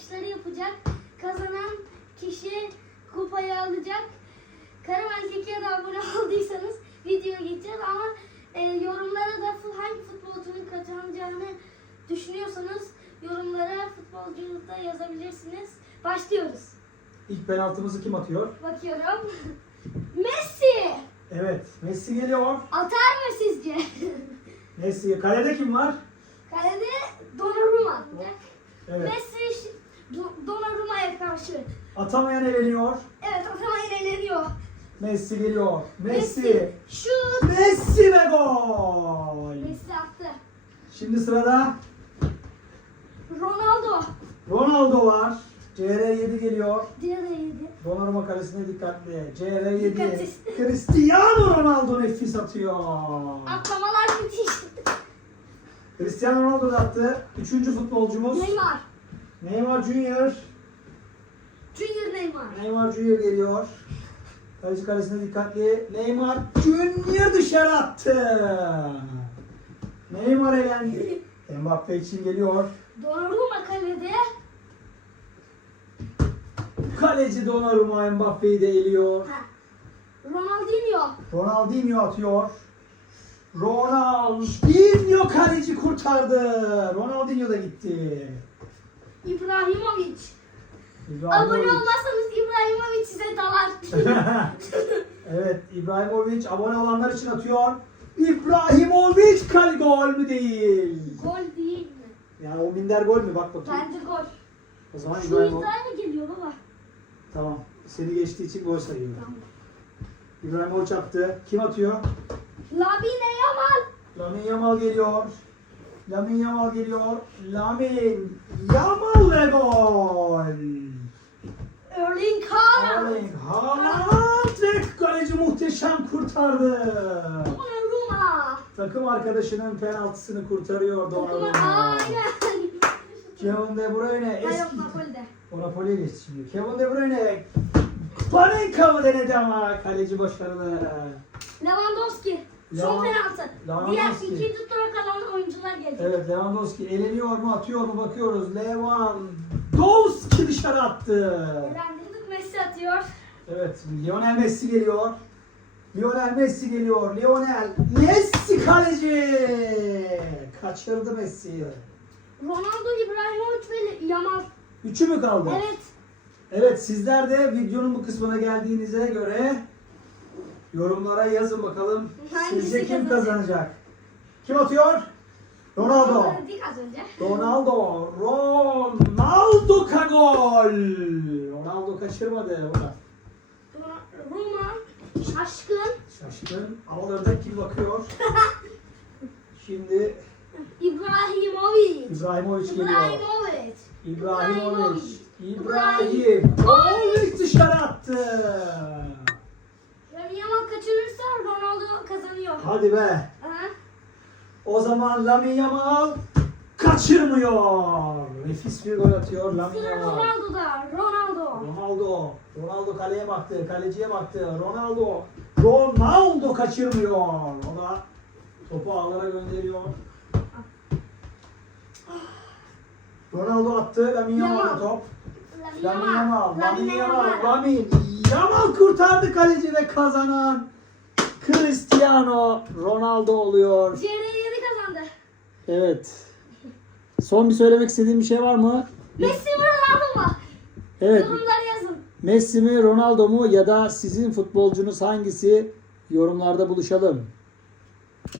atışları yapacak. Kazanan kişi kupayı alacak. Karaman Keke'ye de abone olduysanız videoya geçeceğiz ama e, yorumlara da hangi futbolcunun kazanacağını düşünüyorsanız yorumlara futbolcunuzu da yazabilirsiniz. Başlıyoruz. İlk penaltımızı kim atıyor? Bakıyorum. Messi! Evet. Messi geliyor. Atar mı sizce? Messi. Kalede kim var? Kalede Donnarumma atacak. Evet. Messi Do- Donnarumma'ya karşı. Atamayan eleniyor. Evet atamayın eleniyor. Messi geliyor. Messi. Şut. Messi ve gol. Messi attı. Şimdi sırada Ronaldo. Ronaldo var. CR7 geliyor. Diğeri yedi. Donnarumma kalesine dikkatli. CR7. Dikkatsiz. Cristiano Ronaldo nefis atıyor. Atlamalar müthiş. Cristiano Ronaldo da attı. Üçüncü futbolcumuz Neymar. Neymar Junior. Junior Neymar. Neymar Junior geliyor. Kaleci kalesine dikkatli. Neymar Junior dışarı attı. Neymar elendi. Mbappe için geliyor. Donnarumma kalede. Kaleci Donnarumma Mbappe'yi de eliyor. Ha. Ronaldinho. Ronaldinho atıyor. Ronaldinho kaleci kurtardı. Ronaldinho da gitti. İbrahimovic. İbrahimovic. Abone olmazsanız İbrahimovic size dalar. evet İbrahimovic abone olanlar için atıyor. İbrahimovic kale gol mü değil? gol değil mi? Yani o minder gol mü? Bak bakayım. Bence gol. O zaman Şu İbrahimovic. mi geliyor baba? Tamam. Seni geçtiği için gol sayıyorum. Tamam. İbrahimovic attı. Kim atıyor? Lamine Yamal. Lamin Yamal geliyor. Lamin Yamal geliyor. Lamin Yamal ve gol. Erling Haaland. Erling Haaland ve kaleci muhteşem kurtardı. Donnarumma. Takım arkadaşının penaltısını kurtarıyor Donnarumma. Kevin De Bruyne eski... Napoli'ye geçti şimdi. Kevin De Bruyne Panenka mı denedi ama kaleci başarılı. Lewandowski. Son penaltı. Lewandowski. Diğer ikinci tura kalan oyuncular gelecek. Evet Lewandowski eleniyor mu atıyor mu bakıyoruz. Lewandowski dışarı attı. Elendirdik Messi atıyor. Evet Lionel Messi geliyor. Lionel Messi geliyor. Lionel Messi kaleci. Kaçırdı Messi'yi. Ronaldo, İbrahimovic ve Yamal. Üçü mü kaldı? Evet. Evet sizler de videonun bu kısmına geldiğinize göre yorumlara yazın bakalım. Hangisi Sizce kim kazanacak? kazanacak? Kim atıyor? Ronaldo. Dedik az önce. Ronaldo. Ronaldo ka gol. Ronaldo kaçırmadı. O da Roma, Şaşkın, şaşkın. Ördek gibi bakıyor. Şimdi İbrahimovic. İbrahimovic geliyor. İbrahimovic. İbrahimovic. İbrahimovic. İbrahimovic dışarı attı. Kaçırırsa Ronaldo kazanıyor. Hadi be. Aha. O zaman Lamine Yamal kaçırmıyor. Nefis bir gol atıyor Lamine Sıra Yamal. Ronaldo'da. Ronaldo. Ronaldo. Ronaldo kaleye baktı, kaleciye baktı. Ronaldo. Ronaldo kaçırmıyor. O da topu ağlara gönderiyor. Ronaldo attı, Lamine Yamal. top. Lamine Yamal, Lamine Yamal. Lamine Yamal kurtardı kaleci ve kazanan Cristiano Ronaldo oluyor. CR7 kazandı. Evet. Son bir söylemek istediğin bir şey var mı? Messi mi Ronaldo mu? Evet. Yorumlara yazın. Messi mi Ronaldo mu ya da sizin futbolcunuz hangisi? Yorumlarda buluşalım.